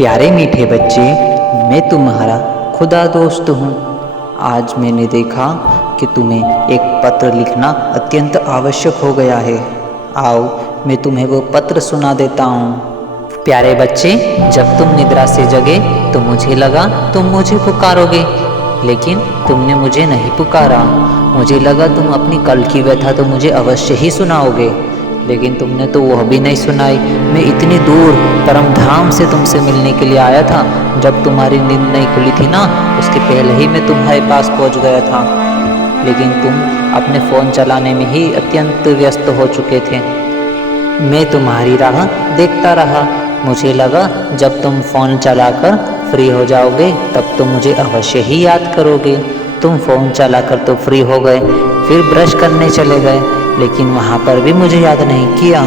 प्यारे मीठे बच्चे, मैं तुम्हारा खुदा दोस्त हूँ। आज मैंने देखा कि तुम्हें एक पत्र लिखना अत्यंत आवश्यक हो गया है। आओ मैं तुम्हें वो पत्र सुना देता हूँ। प्यारे बच्चे, जब तुम निद्रा से जगे तो मुझे लगा तुम मुझे पुकारोगे, लेकिन तुमने मुझे नहीं पुकारा। मुझे लगा तुम अपनी कल की व्यथा तो मुझे अवश्य ही सुनाओगे, लेकिन तुमने तो वह भी नहीं सुनाई। मैं इतनी दूर परम धाम से तुमसे मिलने के लिए आया था। जब तुम्हारी नींद नहीं खुली थी ना, उसके पहले ही मैं तुम्हारे पास पहुंच गया था, लेकिन तुम अपने फ़ोन चलाने में ही अत्यंत व्यस्त हो चुके थे। मैं तुम्हारी राह देखता रहा। मुझे लगा जब तुम फ़ोन चलाकर फ्री हो जाओगे तब तुम मुझे अवश्य ही याद करोगे। तुम फ़ोन चलाकर तो फ्री हो गए, फिर ब्रश करने चले गए, लेकिन वहाँ पर भी मुझे याद नहीं किया।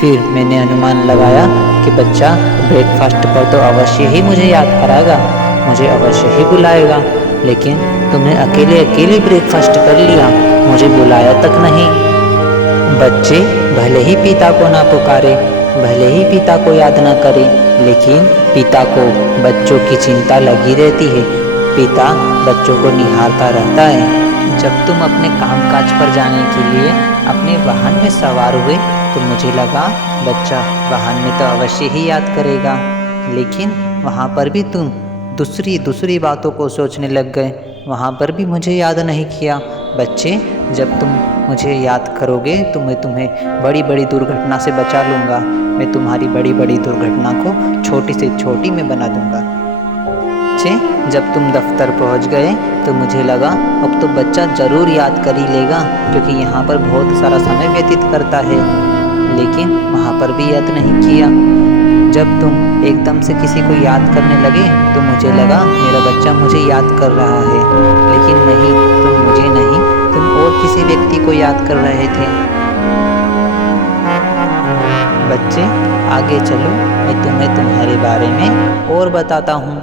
फिर मैंने अनुमान लगाया कि बच्चा ब्रेकफास्ट पर तो अवश्य ही मुझे याद कराएगा, मुझे अवश्य ही बुलाएगा, लेकिन तुमने अकेले अकेले ब्रेकफास्ट कर लिया, मुझे बुलाया तक नहीं। बच्चे भले ही पिता को ना पुकारे, भले ही पिता को याद ना करे, लेकिन पिता को बच्चों की चिंता लगी रहती है। पिता बच्चों को निहारता रहता है। जब तुम अपने कामकाज पर जाने के लिए अपने वाहन में सवार हुए तो मुझे लगा बच्चा वाहन में तो अवश्य ही याद करेगा, लेकिन वहाँ पर भी तुम दूसरी बातों को सोचने लग गए। वहाँ पर भी मुझे याद नहीं किया। बच्चे, जब तुम मुझे याद करोगे तो मैं तुम्हें बड़ी बड़ी दुर्घटना से बचा लूँगा। मैं तुम्हारी बड़ी बड़ी दुर्घटना को छोटी से छोटी में बना दूँगा। बच्चे, जब तुम दफ्तर पहुंच गए तो मुझे लगा अब तो बच्चा ज़रूर याद कर ही लेगा, क्योंकि यहाँ पर बहुत सारा समय व्यतीत करता है, लेकिन वहाँ पर भी याद नहीं किया। जब तुम एकदम से किसी को याद करने लगे तो मुझे लगा मेरा बच्चा मुझे याद कर रहा है, लेकिन नहीं, तुम मुझे नहीं, तुम और किसी व्यक्ति को याद कर रहे थे। बच्चे, आगे चलो, मैं तुम्हें तुम्हारे बारे में और बताता हूँ।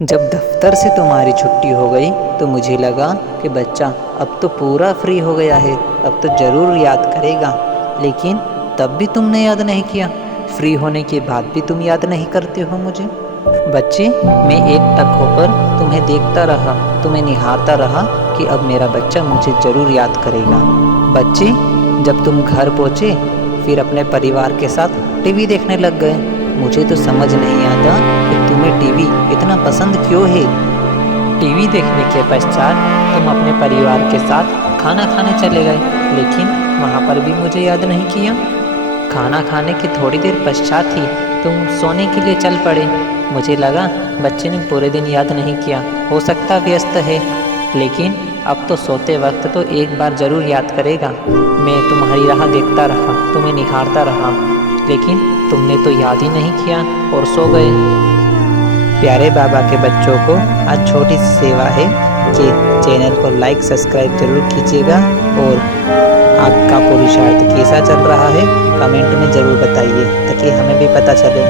जब दफ्तर से तुम्हारी छुट्टी हो गई तो मुझे लगा कि बच्चा अब तो पूरा फ्री हो गया है, अब तो ज़रूर याद करेगा, लेकिन तब भी तुमने याद नहीं किया। फ्री होने के बाद भी तुम याद नहीं करते हो मुझे। बच्चे, मैं एकटक होकर तुम्हें देखता रहा, तुम्हें निहारता रहा कि अब मेरा बच्चा मुझे ज़रूर याद करेगा। बच्चे, जब तुम घर पहुँचे फिर अपने परिवार के साथ टीवी देखने लग गए। मुझे तो समझ नहीं आता कि तुम्हें टीवी इतना पसंद क्यों है। टीवी देखने के पश्चात तुम अपने परिवार के साथ खाना खाने चले गए, लेकिन वहाँ पर भी मुझे याद नहीं किया। खाना खाने की थोड़ी देर पश्चात ही तुम सोने के लिए चल पड़े। मुझे लगा बच्चे ने पूरे दिन याद नहीं किया, हो सकता व्यस्त है, लेकिन अब तो सोते वक्त तो एक बार ज़रूर याद करेगा। मैं तुम्हारी राह देखता रहा, तुम्हें निहारता रहा, लेकिन तुमने तो याद ही नहीं किया और सो गए। प्यारे बाबा के बच्चों को आज छोटी सी सेवा है कि चैनल को लाइक सब्सक्राइब जरूर कीजिएगा, और आपका पुरुषार्थ कैसा चल रहा है कमेंट में ज़रूर बताइए, ताकि हमें भी पता चले।